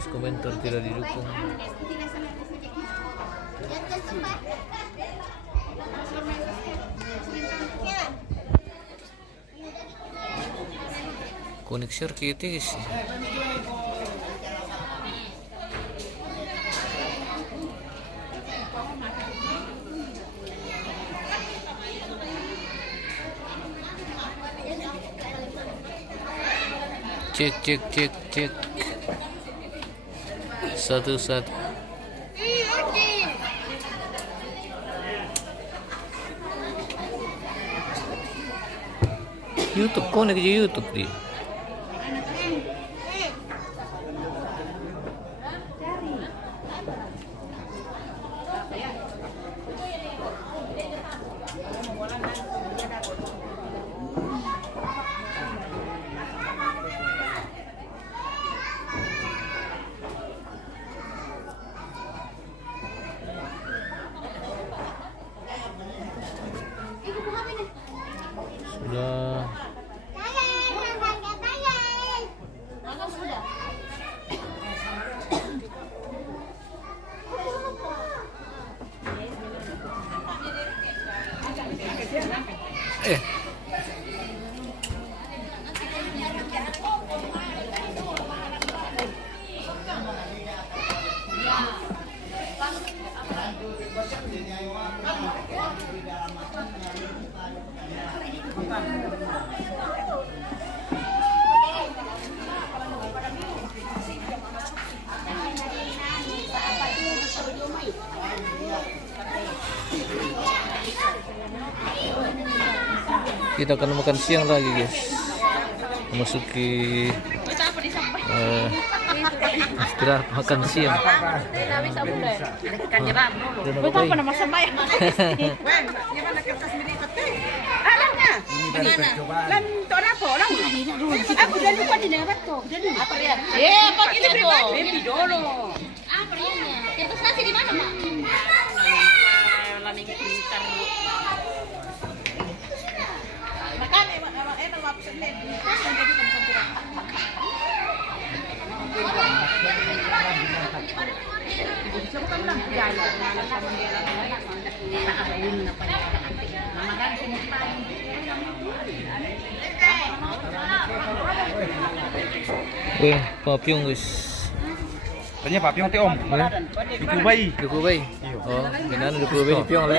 tulis komentar tidak didukung. Koneksir kita guys. Cek satu-satu. YouTube, konek di YouTube dia. Udah. Kita akan makan siang lagi guys, memasuki istirahat makan siang. Papyong guys. Tanya papyong teh om. Di Kubai. Di Kubai. Oh, gimana di Kubai di Pyong le?